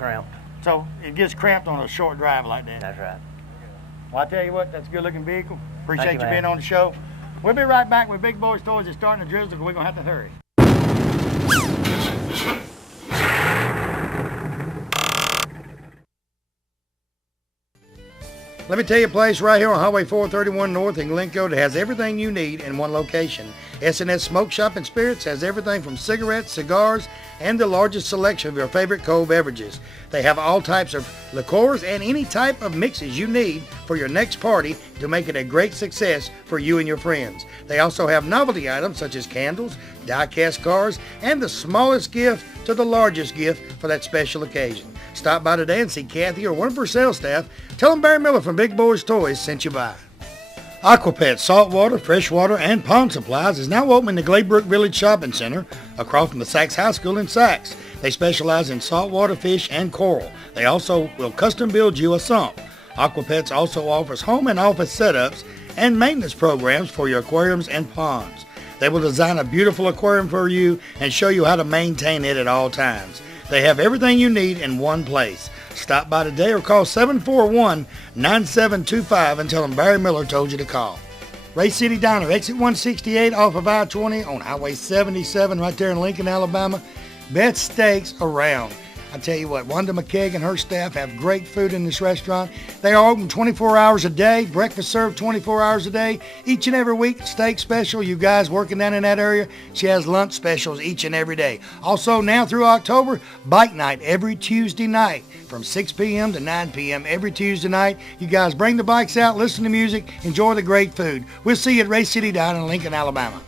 cramped. So it gets cramped on a short drive like that. That's right. Well, I tell you what, that's a good-looking vehicle. Appreciate you man. being on the show. We'll be right back with Big Boyz Toyz. It's starting to drizzle, but we're going to have to hurry. Let me tell you a place right here on Highway 431 North in Glencoe that has everything you need in one location. S&S Smoke Shop and Spirits has everything from cigarettes, cigars, and the largest selection of your favorite cold beverages. They have all types of liqueurs and any type of mixes you need for your next party to make it a great success for you and your friends. They also have novelty items such as candles, die-cast cars, and the smallest gift to the largest gift for that special occasion. Stop by today and see Kathy or one of her sales staff. Tell them Barry Miller from Big Boyz Toyz sent you by. Aquapet saltwater, freshwater, and pond supplies is now open in the Glaybrook Village Shopping Center across from the Sachs High School in Sachs. They specialize in saltwater fish and coral. They also will custom build you a sump. Aquapets also offers home and office setups and maintenance programs for your aquariums and ponds. They will design a beautiful aquarium for you and show you how to maintain it at all times. They have everything you need in one place. Stop by today or call 741-9725 and tell them Barry Miller told you to call. Ray City Diner, exit 168 off of I-20 on Highway 77 right there in Lincoln, Alabama. Best steaks around. I tell you what, Wanda McKeag and her staff have great food in this restaurant. They are open 24 hours a day, breakfast served 24 hours a day. Each and every week, steak special. You guys working down in that area, she has lunch specials each and every day. Also, now through October, bike night every Tuesday night from 6 p.m. to 9 p.m. every Tuesday night. You guys bring the bikes out, listen to music, enjoy the great food. We'll see you at Ray City Diner in Lincoln, Alabama.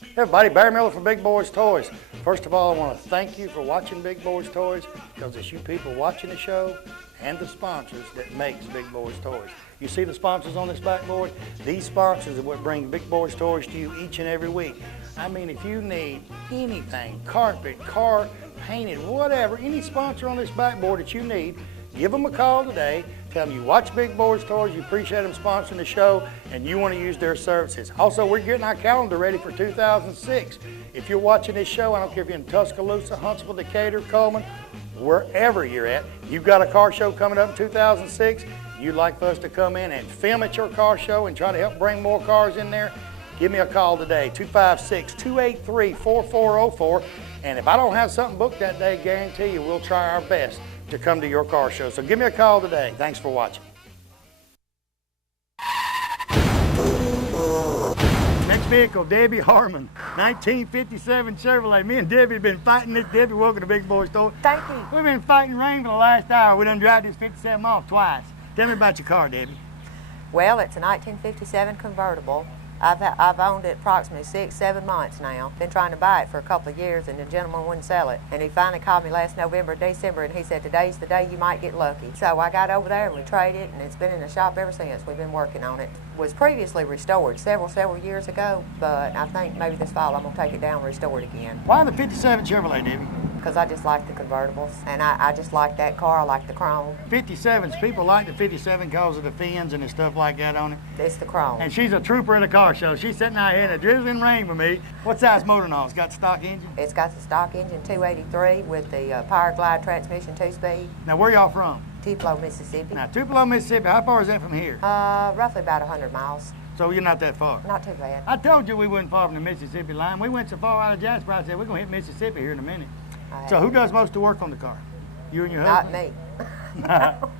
Hey everybody, Barry Miller from Big Boyz Toyz. First of all, I want to thank you for watching Big Boyz Toyz because it's you people watching the show and the sponsors that makes Big Boyz Toyz. You see the sponsors on this backboard? These sponsors are what bring Big Boyz Toyz to you each and every week. I mean, if you need anything, carpet, car, painted, whatever, any sponsor on this backboard that you need, give them a call today. Tell them you watch Big Boyz Toyz, you appreciate them sponsoring the show, and you want to use their services. Also, we're getting our calendar ready for 2006. If you're watching this show, I don't care if you're in Tuscaloosa, Huntsville, Decatur, Coleman, wherever you're at, you've got a car show coming up in 2006, you'd like for us to come in and film at your car show and try to help bring more cars in there, give me a call today, 256-283-4404. And if I don't have something booked that day, guarantee you we'll try our best to come to your car show. So give me a call today. Thanks for watching. Next vehicle, Debbie Harmon, 1957 Chevrolet. Me and Debbie have been fighting this. Debbie, welcome to Big Boyz Toyz. Thank you. We've been fighting rain for the last hour. We done drive this 57 off twice. Tell me about your car, Debbie. Well, it's a 1957 convertible. I've owned it approximately 6-7 months now. Been trying to buy it for a couple of years, and the gentleman wouldn't sell it. And he finally called me last November, December, and he said, today's the day you might get lucky. So I got over there and we traded it, and it's been in the shop ever since. We've been working on it. It was previously restored several years ago, but I think maybe this fall I'm gonna take it down and restore it again. Why the 57 Chevrolet, Debbie? Because I just like the convertibles, and I just like that car. I like the chrome. 57s, people like the 57 because of the fins and the stuff like that on it. It's the chrome. And she's a trooper at a car show. She's sitting out here in a drizzling rain with me. What size motor and all? It's got the stock engine? It's got the stock engine 283 with the Power Glide transmission 2-speed. Now, where y'all from? Tupelo, Mississippi. Now, Tupelo, Mississippi, how far is that from here? Roughly about 100 miles. So you're not that far? Not too bad. I told you we wasn't far from the Mississippi line. We went so far out of Jasper, I said, we're going to hit Mississippi here in a minute. So who does most of the work on the car? You and your husband? Not me.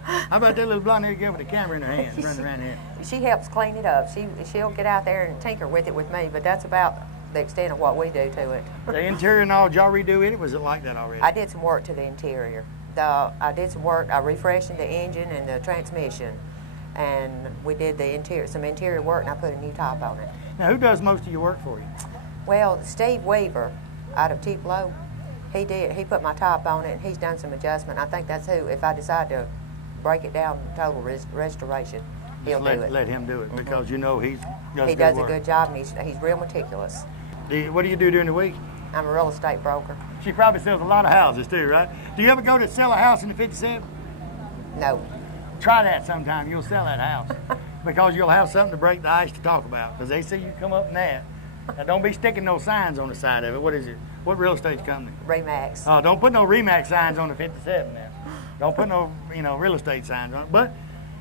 How about that little blonde-haired girl with a camera in her hand running around here? She helps clean it up. She'll get out there and tinker with it with me, but that's about the extent of what we do to it. The interior and all, did y'all redo it? Was it like that already? I did some work to the interior. I did some work, refreshing the engine and the transmission, and we did some interior work, and I put a new top on it. Now, who does most of your work for you? Well, Steve Weaver out of Tupelo. He did. He put my top on it, and he's done some adjustment. I think that's who, if I decide to break it down, total restoration, he'll do it. Let him do it, because you know he does a good job, and he's real meticulous. What do you do during the week? I'm a real estate broker. She probably sells a lot of houses too, right? Do you ever go to sell a house in the 57? No. Try that sometime. You'll sell that house because you'll have something to break the ice to talk about. Because they see you come up in that. Now, don't be sticking those signs on the side of it. What is it? What real estate company? Remax. Oh, don't put no Remax signs on the 57 now. Don't put no, real estate signs on it. But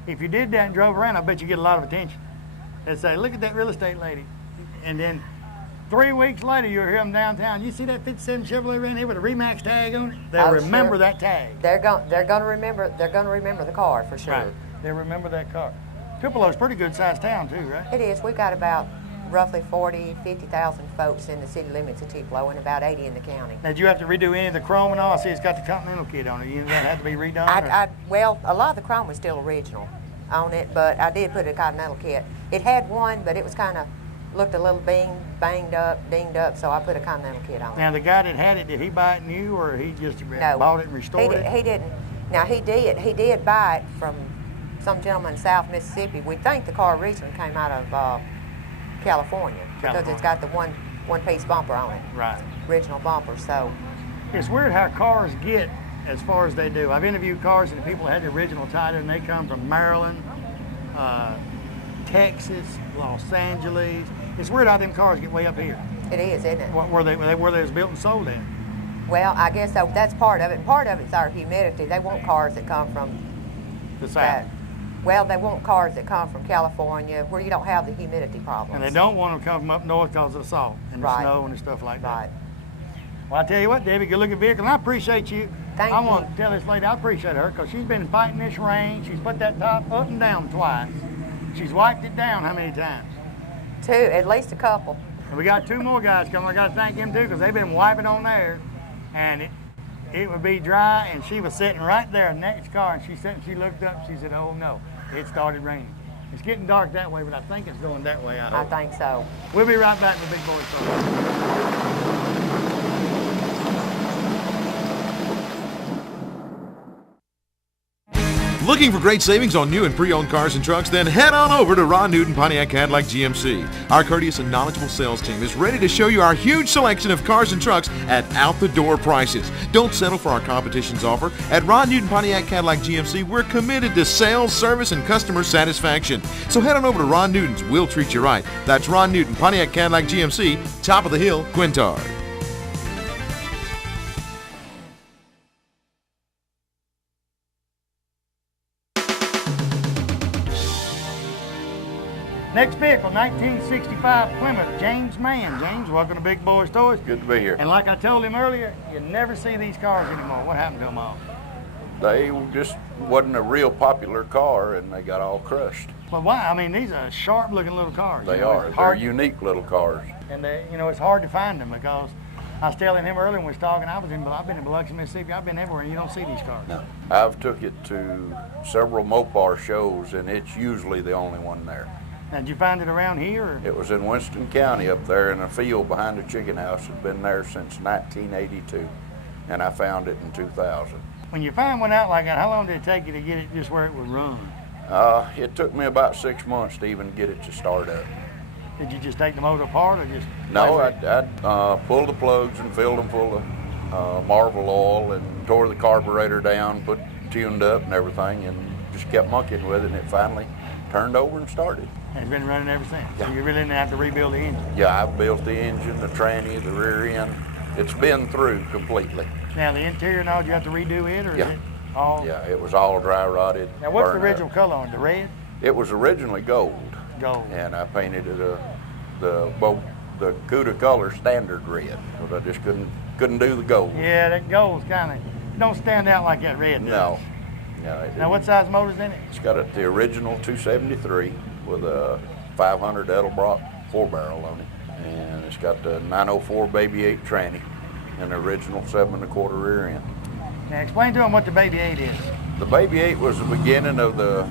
if you did that and drove around, I bet you get a lot of attention. They'd say, look at that real estate lady. And then 3 weeks later, you'll hear them downtown. You see that 57 Chevrolet around here with a Remax tag on it? They'll remember that tag. They're gonna remember the car for sure. Right. They'll remember that car. Tupelo's a pretty good sized town too, right? It is. We got about roughly 50,000 folks in the city limits of Tupelo and about 80 in the county. Now, did you have to redo any of the chrome and all? I see it's got the Continental kit on it. That had to be redone? Well, a lot of the chrome was still original on it, but I did put a Continental kit. It had one, but it was kind of looked a little banged up, dinged up, so I put a Continental kit on it. Now, the guy that had it, did he buy it new, or he just bought it and restored it? He didn't. Now, he did buy it from some gentleman in South Mississippi. We think the car originally came out of California because it's got the one-piece bumper on it. Right. Original bumper, so. It's weird how cars get as far as they do. I've interviewed cars and people had the original title and they come from Maryland, Texas, Los Angeles. It's weird how them cars get way up here. It is, isn't it? Where they was built and sold at. Well, I guess that's part of it. Part of it's our humidity. They want cars that come from the South. Well, they want cars that come from California where you don't have the humidity problems. And they don't want them to come from up north because of the salt and the snow and the stuff like that. Right. Well, I tell you what, Debbie, good looking vehicle, and I appreciate you. Thank you. I want to tell this lady I appreciate her because she's been fighting this rain. She's put that top up and down twice. She's wiped it down how many times? 2, at least a couple. And we got 2 more guys coming. I got to thank them too because they've been wiping on there, and it would be dry, and she was sitting right there next car, and she looked up, she said, oh no, it started raining. It's getting dark that way, but I think it's going that way, I think so. We'll be right back with Big Boyz Toyz. Looking for great savings on new and pre-owned cars and trucks? Then head on over to Ron Newton Pontiac Cadillac GMC. Our courteous and knowledgeable sales team is ready to show you our huge selection of cars and trucks at out-the-door prices. Don't settle for our competition's offer. At Ron Newton Pontiac Cadillac GMC, we're committed to sales, service, and customer satisfaction. So head on over to Ron Newton's. We'll treat you right. That's Ron Newton Pontiac Cadillac GMC, top of the hill, Quintard. Next vehicle, 1965 Plymouth, James Mann. James, welcome to Big Boyz Toyz. Good to be here. And like I told him earlier, you never see these cars anymore. What happened to them all? They just wasn't a real popular car, and they got all crushed. But why? I mean, these are sharp-looking little cars. They are. They're unique little cars. And it's hard to find them because I was telling him earlier when we was talking, I've been in Biloxi, Mississippi. I've been everywhere, and you don't see these cars. No. I've took it to several Mopar shows, and it's usually the only one there. Now, did you find it around here? Or? It was in Winston County up there in a field behind the chicken house. It's been there since 1982, and I found it in 2000. When you find one out like that, how long did it take you to get it just where it would run? It took me about 6 months to even get it to start up. Did you just take the motor apart or just? No, I'd pull the plugs and filled them full of Marvel oil and tore the carburetor down, tuned up and everything, and just kept monkeying with it, and it finally turned over and started. And it's been running ever since. Yeah. So you really didn't have to rebuild the engine. Yeah, I've built the engine, the tranny, the rear end. It's been through completely. Now the interior, now did you have to redo it, or is it all? Yeah, it was all dry rotted. Now what's the original color on it? The red? It was originally gold. Gold. And I painted it the Cuda color standard red, because I just couldn't do the gold. Yeah, that gold's kind of don't stand out like that red. No. Now what size motor's in it? It's got the original 273 with a 500 Edelbrock 4-barrel on it, and it's got the 904 Baby 8 tranny and the original 7 1/4 rear end. Now explain to them what the Baby 8 is. The Baby 8 was the beginning of the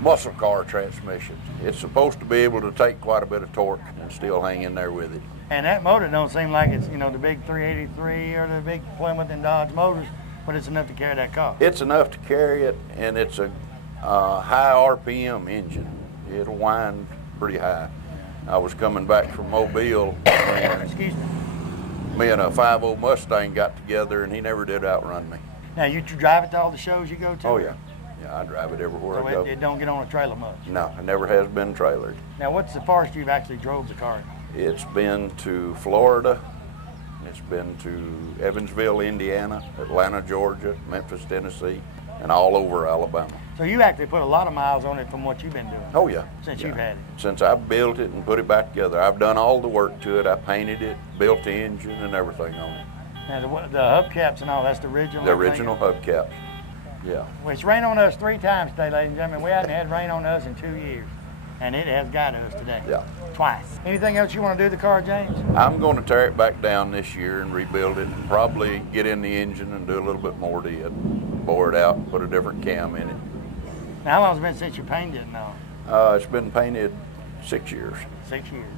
muscle car transmission. It's supposed to be able to take quite a bit of torque and still hang in there with it. And that motor don't seem like it's the big 383 or the big Plymouth and Dodge motors, but it's enough to carry that car. It's enough to carry it, and it's a high RPM engine. It'll wind pretty high. I was coming back from Mobile, and Excuse me. me and a 5.0 Mustang got together, and he never did outrun me. Now you drive it to all the shows you go to? Oh yeah, I drive it everywhere So I go. it don't get on a trailer much? No, it never has been trailered. Now what's the farthest you've actually drove the car? It's been to Florida, It's been to Evansville, Indiana, Atlanta, Georgia, Memphis, Tennessee, and all over Alabama. So you actually put a lot of miles on it from what you've been doing. Oh yeah. Since you've had it. Since I built it and put it back together. I've done all the work to it. I painted it, built the engine and everything on it. Now the hubcaps and all, that's the original? The original hubcaps, yeah. Well, it's rained on us 3 times today, ladies and gentlemen. We hadn't had rain on us in 2 years. And it has got us today. Yeah. Twice. Anything else you want to do to the car, James? I'm going to tear it back down this year and rebuild it and probably get in the engine and do a little bit more to it. Bore it out and put a different cam in it. Now, how long has it been since you painted it now? It's been painted 6 years. 6 years.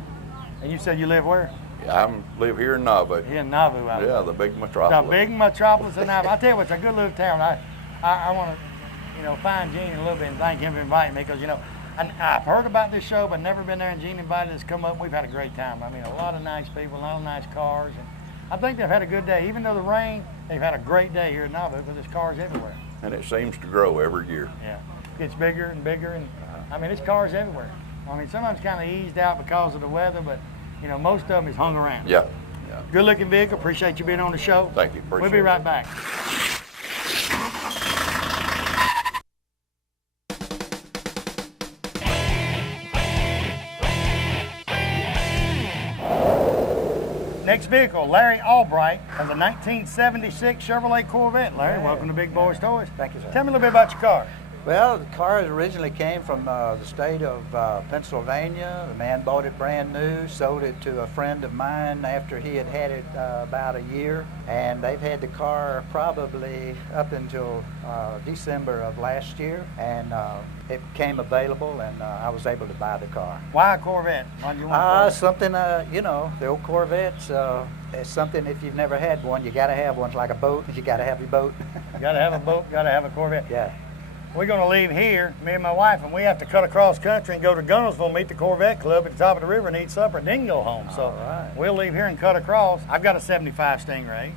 And you said you live where? I live here in Nauvoo. Here in Nauvoo. Yeah, the big metropolis. The big metropolis of Nauvoo. I tell you what, it's a good little town. I want to, find Gene a little bit and thank him for inviting me because, I've heard about this show, but never been there, and Gene invited us to come up. We've had a great time. I mean, a lot of nice people, a lot of nice cars, and I think they've had a good day. Even though the rain, they've had a great day here in Nauvoo because there's cars everywhere. And it seems to grow every year. Yeah, it gets bigger and bigger, and I mean, there's cars everywhere. I mean, sometimes kind of eased out because of the weather, but most of them is hung around. Yeah. Good looking vehicle. Appreciate you being on the show. Thank you. We'll be right back. Next vehicle, Larry Albright has a 1976 Chevrolet Corvette. Larry, welcome to Big Boyz Toyz. Thank you, sir. Tell me a little bit about your car. Well, the car originally came from the state of Pennsylvania. The man bought it brand new, sold it to a friend of mine after he had had it about a year. And they've had the car probably up until December of last year. And it became available, and I was able to buy the car. Why a Corvette? Why do you want a Corvette? Something, the old Corvettes. It's something, if you've never had one, you got to have one. It's like a boat. You got to have your boat. You got to have a boat, got to have a Corvette. Yeah. We're going to leave here, me and my wife, and we have to cut across country and go to Gunnersville, meet the Corvette Club at the top of the river and eat supper, and then go home. So we'll leave here and cut across. I've got a 75 Stingray.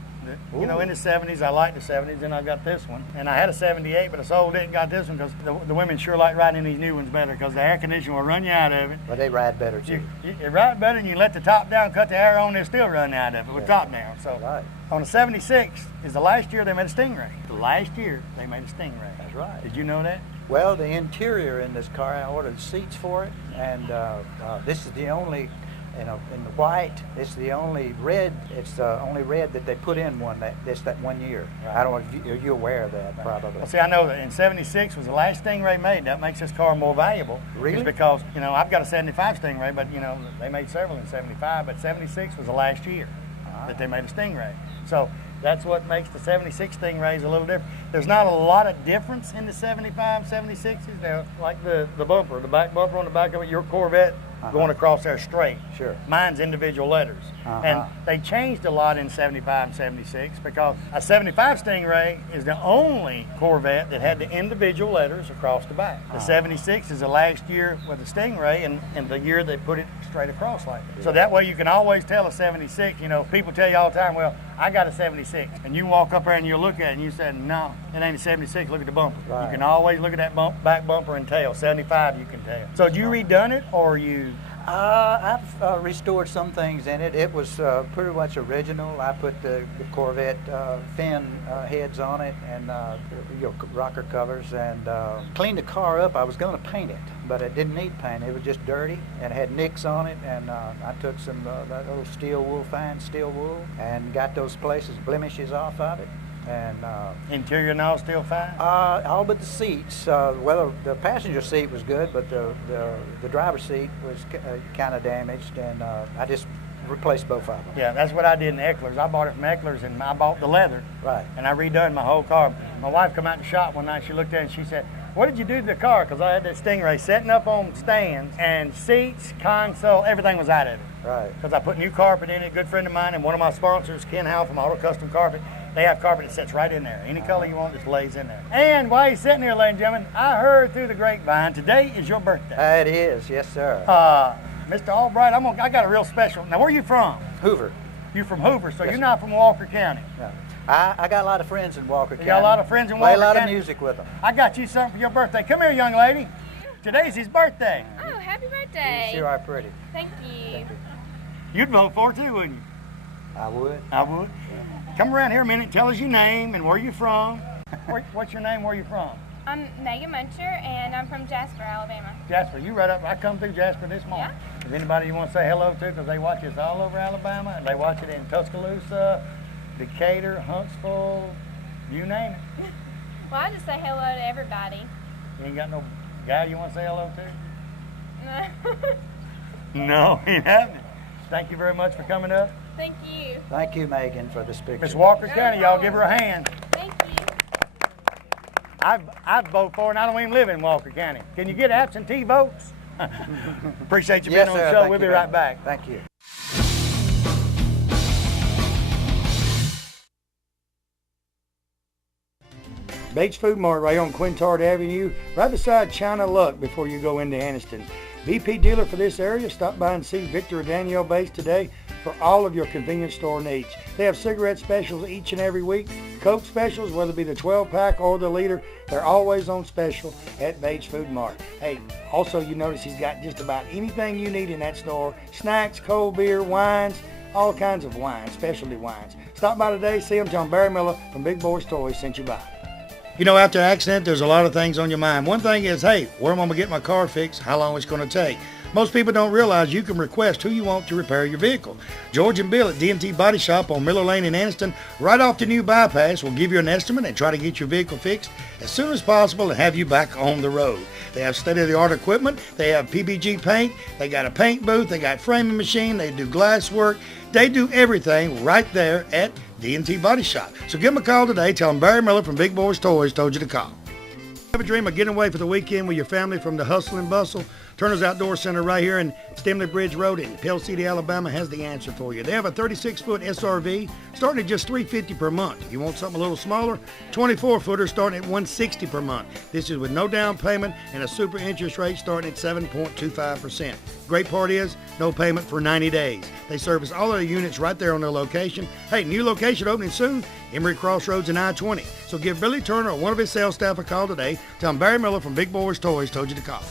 In the 70s, I liked the 70s, and I got this one. And I had a 78, but I sold it and got this one because the women sure like riding in these new ones better because the air conditioning will run you out of it. But they ride better, too. It ride better, and you let the top down, cut the air on, they'll still run out of it with top down. So on the 76 is the last year they made a Stingray. The last year they made a Stingray. That's right. Did you know that? Well, the interior in this car, I ordered seats for it, and this is the only, in the white, it's the only red. It's the only red that they put in that 1 year. Right. I don't know. Are you aware of that? Probably. Well, see, I know that in '76 was the last Stingray made. That makes this car more valuable. Really? It's because I've got a '75 Stingray, but they made several in '75. But '76 was the last year that they made a Stingray. So that's what makes the 76 Stingrays a little different. There's not a lot of difference in the 75, 76s. Now, like the bumper, the back bumper on the back of it, your Corvette going across there straight. Sure. Mine's individual letters. And they changed a lot in 75 and 76 because a 75 Stingray is the only Corvette that had the individual letters across the back. The 76 is the last year with the Stingray and the year they put it straight across like that. So that way you can always tell a 76. People tell you all the time, well, I got a 76. And you walk up there and you look at it and you say, no, it ain't a 76. Look at the bumper. Right. You can always look at that back bumper and tell. 75 you can tell. So you redone it or you... I've restored some things in it. It was pretty much original. I put the Corvette fin heads on it and rocker covers and cleaned the car up. I was going to paint it, but it didn't need paint. It was just dirty and had nicks on it. And I took some that little steel wool, fine steel wool, and got those blemishes off of it. And interior now still fine? All but the seats. Well, the passenger seat was good, but the driver's seat was kind of damaged, and I just replaced both of them. Yeah, that's what I did in Eckler's. I bought it from Eckler's, and I bought the leather. Right. And I redone my whole car. My wife come out in the shop one night. She looked at it and she said, "What did you do to the car?" Because I had that Stingray setting up on stands, and seats, console, everything was out of it. Right. Because I put new carpet in it. A good friend of mine and one of my sponsors, Ken Howell from Auto Custom Carpet, they have carpet that sits right in there. Any color you want just lays in there. And while he's sitting here, ladies and gentlemen, I heard through the grapevine, today is your birthday. It is, yes, sir. Mr. Albright, I got a real special. Now, where are you from? Hoover. You're from Hoover, so Yes, you're not from Walker County. No. I got a lot of friends in Walker County. You got a lot of friends in Walker County? Play a lot of music with them. I got you something for your birthday. Come here, young lady. Today's his birthday. Oh, happy birthday. You sure are pretty. Thank you. You'd vote for it too, wouldn't you? I would. I would. Come around here a minute. Tell us your name and where you're from. What's your name? Where you from? I'm Megan Muncher, and I'm from Jasper, Alabama. Jasper, you right up. I come through Jasper this morning. Yeah. Is anybody you want to say hello to? Because they watch us all over Alabama, and they watch it in Tuscaloosa, Decatur, Huntsville, you name it. Well, I just say hello to everybody. You ain't got no guy you want to say hello to? No. No, ain't happening. Thank you very much for coming up. Thank you. Thank you, Megan, for this picture. Miss Walker County, y'all give her a hand. Thank you. I'd vote for it, and I don't even live in Walker County. Can you get absentee votes? Appreciate you Yes, being on sir. the show. Thank We'll you be very right back. Thank you. Bates Food Mart right on Quintard Avenue, right beside China Luck before you go into Anniston. BP dealer for this area. Stop by and see Victor or Danielle Bates today for all of your convenience store needs. They have cigarette specials each and every week. Coke specials, whether it be the 12-pack or the liter, they're always on special at Bates Food Mart. Hey, also you notice he's got just about anything you need in that store. Snacks, cold beer, wines, all kinds of wines, specialty wines. Stop by today, see him. Tell him Barry Miller from Big Boyz Toyz sent you by. You know, after an accident, there's a lot of things on your mind. One thing is, hey, where am I going to get my car fixed? How long it's going to take? Most people don't realize you can request who you want to repair your vehicle. George and Bill at D&T Body Shop on Miller Lane in Anniston, right off the new bypass, will give you an estimate and try to get your vehicle fixed as soon as possible and have you back on the road. They have state-of-the-art equipment. They have PBG paint. They got a paint booth. They got framing machine. They do glass work. They do everything right there at D&T Body Shop. So give them a call today. Tell them Barry Miller from Big Boyz Toyz told you to call. Have a dream of getting away for the weekend with your family from the hustle and bustle? Turner's Outdoor Center right here in Stemley Bridge Road in Pell City, Alabama has the answer for you. They have a 36-foot SRV starting at just $350 per month. If you want something a little smaller, 24-footer starting at $160 per month. This is with no down payment and a super interest rate starting at 7.25%. Great part is no payment for 90 days. They service all of their units right there on their location. Hey, new location opening soon, Emory Crossroads and I-20. So give Billy Turner or one of his sales staff a call today. Tell them Barry Miller from Big Boyz Toyz told you to call.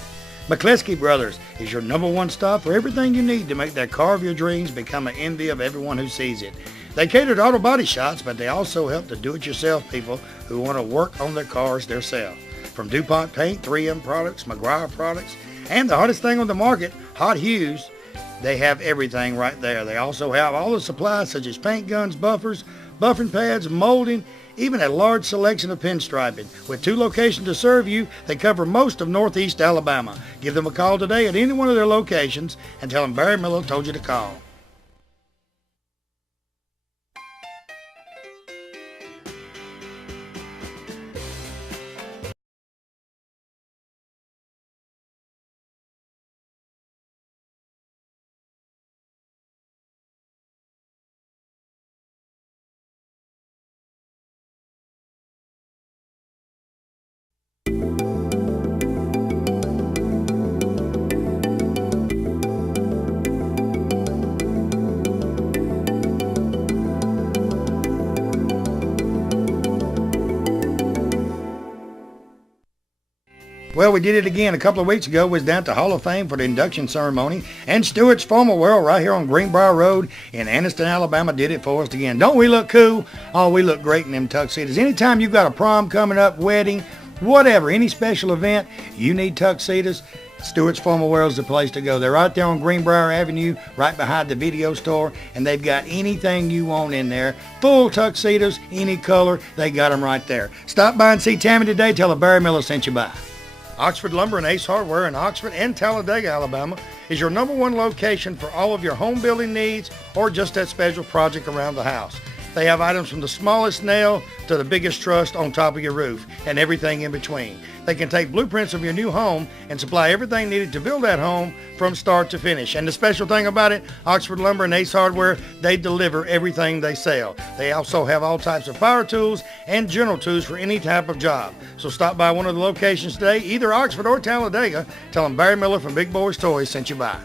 McCleskey Brothers is your #1 stop for everything you need to make that car of your dreams become an envy of everyone who sees it. They cater to auto body shops, but they also help the do-it-yourself people who want to work on their cars themselves. From DuPont Paint, 3M products, McGraw products, and the hottest thing on the market, Hot Hues, they have everything right there. They also have all the supplies such as paint guns, buffers, buffering pads, molding, even a large selection of pinstriping. With 2 locations to serve you, they cover most of Northeast Alabama. Give them a call today at any one of their locations and tell them Barry Miller told you to call. Well, we did it again a couple of weeks ago. Was down to Hall of Fame for the induction ceremony. And Stewart's Formal World right here on Greenbrier Road in Anniston, Alabama did it for us again. Don't we look cool? Oh, we look great in them tuxedos. Anytime you've got a prom coming up, wedding, whatever, any special event, you need tuxedos, Stewart's Formal World is the place to go. They're right there on Greenbrier Avenue, right behind the video store, and they've got anything you want in there. Full tuxedos, any color, they got them right there. Stop by and see Tammy today. Tell her Barry Miller sent you by. Oxford Lumber and Ace Hardware in Oxford and Talladega, Alabama is your #1 location for all of your home building needs or just that special project around the house. They have items from the smallest nail to the biggest truss on top of your roof and everything in between. They can take blueprints of your new home and supply everything needed to build that home from start to finish. And the special thing about it, Oxford Lumber and Ace Hardware, they deliver everything they sell. They also have all types of power tools and general tools for any type of job. So stop by one of the locations today, either Oxford or Talladega. Tell them Barry Miller from Big Boyz Toyz sent you by.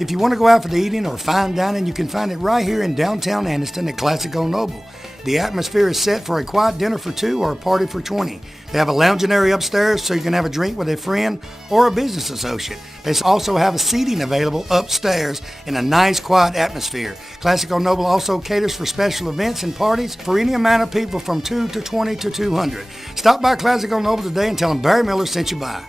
If you want to go out for the eating or fine dining, you can find it right here in downtown Anniston at Classic Old Noble. The atmosphere is set for a quiet dinner for 2 or a party for 20. They have a lounging area upstairs so you can have a drink with a friend or a business associate. They also have a seating available upstairs in a nice quiet atmosphere. Classic Old Noble also caters for special events and parties for any amount of people from 2 to 20 to 200. Stop by Classic Old Noble today and tell them Barry Miller sent you by.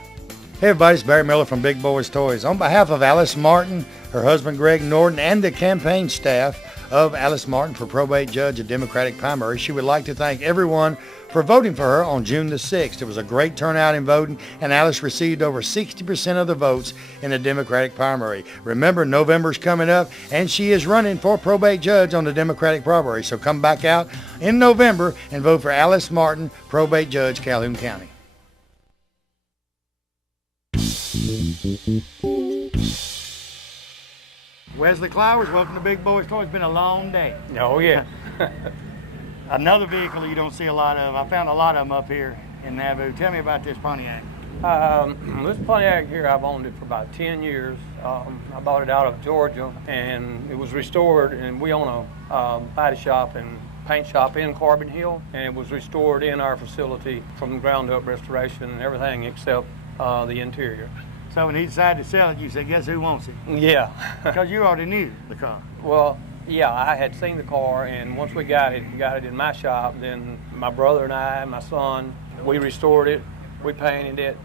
Hey everybody, it's Barry Miller from Big Boyz Toys. On behalf of Alice Martin, her husband Greg Norton, and the campaign staff of Alice Martin for probate judge at Democratic primary, she would like to thank everyone for voting for her on June the 6th. It was a great turnout in voting, and Alice received over 60% of the votes in the Democratic primary. Remember, November's coming up, and she is running for probate judge on the Democratic primary. So come back out in November and vote for Alice Martin, probate judge, Calhoun County. Wesley Clowers, welcome to Big Boyz Toys. It's been a long day. Oh, yeah. Another vehicle you don't see a lot of. I found a lot of them up here in Nauvoo. Tell me about this Pontiac. This Pontiac here, I've owned it for about 10 years. I bought it out of Georgia, and it was restored, and we own a body shop and paint shop in Carbon Hill, and it was restored in our facility from the ground up restoration and everything except the interior. So when he decided to sell it, you said, guess who wants it? Yeah. Because you already knew the car. Well, yeah, I had seen the car, and once we got it in my shop, then my brother and I and my son, we restored it, we painted it.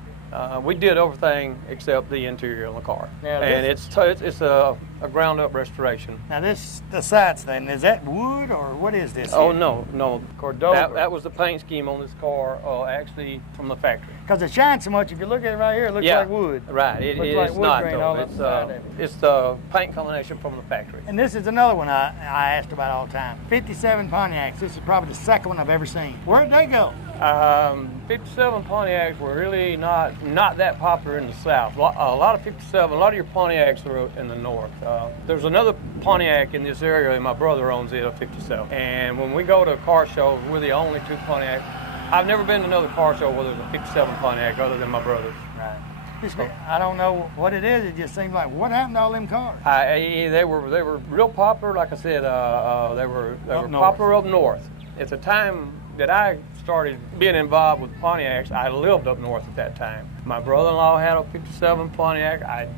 We did everything except the interior of the car. Now and it's a ground-up restoration. Now the sights then, is that wood or what is this? Oh, here? no. Cordova. That was the paint scheme on this car, actually from the factory. Because it shines so much, if you look at it right here, it looks like wood. Right, it looks is like wood not grain though. all up the side of it. It's the paint combination from the factory. And this is another one I asked about all the time. 57 Pontiacs. This is probably the second one I've ever seen. Where'd they go? 57 Pontiacs were really not that popular in the South. A lot of your Pontiacs are in the North. There's another Pontiac in this area, and my brother owns it, a 57. And when we go to car shows, we're the only two Pontiacs. I've never been to another car show where there's a 57 Pontiac other than my brother's. Right. I don't know what it is. It just seems like, what happened to all them cars? They were real popular. Like I said, they were popular up north. At the time that I started being involved with Pontiacs, I lived up north at that time. My brother-in-law had a 57 Pontiac. I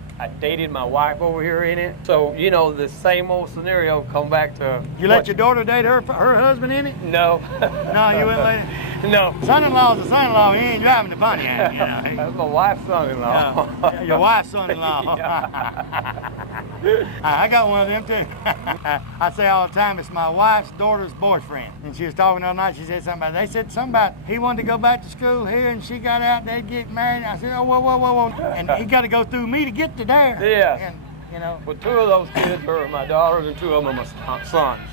dated my wife over here in it. So, you know, the same old scenario come back to... You let your daughter date her husband in it? No. No, you wouldn't let it? No. Son-in-law's a son-in-law. He ain't driving the Pontiac, you know. That's my wife's son-in-law. No, your wife's son-in-law. I got one of them too. I say all the time, it's my wife's daughter's boyfriend. And she was talking the other night, she said something about, they said something about he wanted to go back to school here and she got out, they'd get married. I said, oh, whoa. And he got to go through me to get to there. Yeah. And, you know. Well, two of those kids are my daughters and two of them are my sons.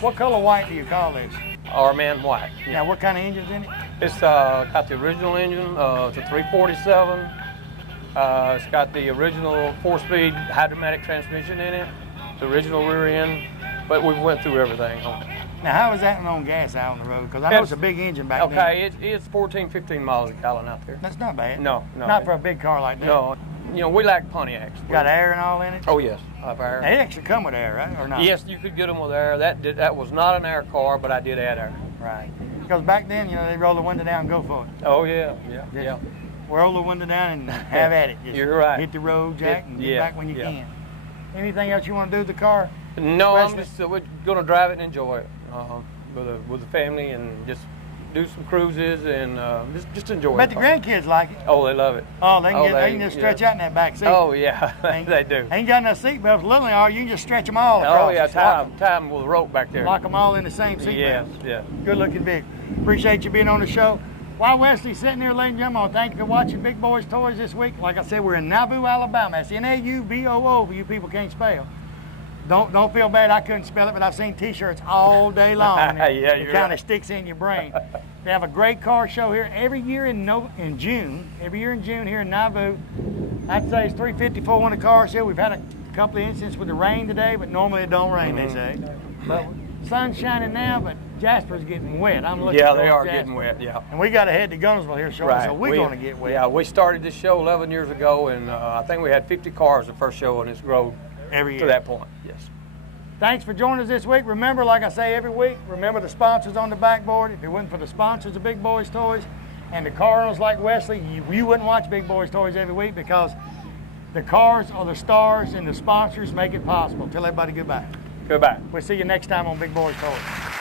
What color white do you call this? Our man white. Now, what kind of engine's in it? It's got the original engine. It's a 347. It's got the original 4-speed hydromatic transmission in it. The original rear end. But we went through everything on it. Now, how is that on gas out on the road? Because I know it's a big engine back then. Okay, it's 14, 15 miles a gallon out there. That's not bad. No. Not for a big car like that. No. You know, we like Pontiacs. Got air and all in it? Oh, yes. I have air. Now, they actually come with air, right? Or not? Yes, you could get them with air. That was not an air car, but I did add air. Right. Because back then, you know, they roll the window down and go for it. Oh, yeah. Roll the window down and have at it. Just You're right. Hit the road, Jack, and get back when you can. Anything else you want to do with the car? No, we're going to drive it and enjoy it with the family and just do some cruises and just enjoy it. Bet the grandkids like it. Oh, they love it. Oh, they can just stretch out in that back seat. Oh, yeah, they do. Ain't got no seat belts. Literally, you can just stretch them all across. Oh, yeah, tie them with a rope back there. Lock them all in the same seat belts. Yeah. Good looking vehicle. Appreciate you being on the show. While Wesley's sitting here, ladies and gentlemen, I want to thank you for watching Big Boyz Toys this week. Like I said, we're in Nauvoo, Alabama. That's Nauvoo, for you people can't spell. Don't feel bad I couldn't spell it, but I've seen T-shirts all day long. It kind of sticks in your brain. They have a great car show here every year in June. Every year in June here in Nauvoo. I'd say it's 354 on the car show. We've had a couple of incidents with the rain today, but normally it don't rain, they say. But sun's shining now, but Jasper's getting wet. I'm looking. Yeah, they are getting wet. Yeah. And we got to head to Gunnersville here shortly, so we're going to get wet. Yeah, we started this show 11 years ago, and I think we had 50 cars the first show, and it's grown every year to that point. Yes. Thanks for joining us this week. Remember, like I say every week, remember the sponsors on the backboard. If it wasn't for the sponsors of Big Boyz Toys and the car owners like Wesley, you wouldn't watch Big Boyz Toys every week, because the cars are the stars and the sponsors make it possible. Tell everybody goodbye. Goodbye. We'll see you next time on Big Boyz Toys.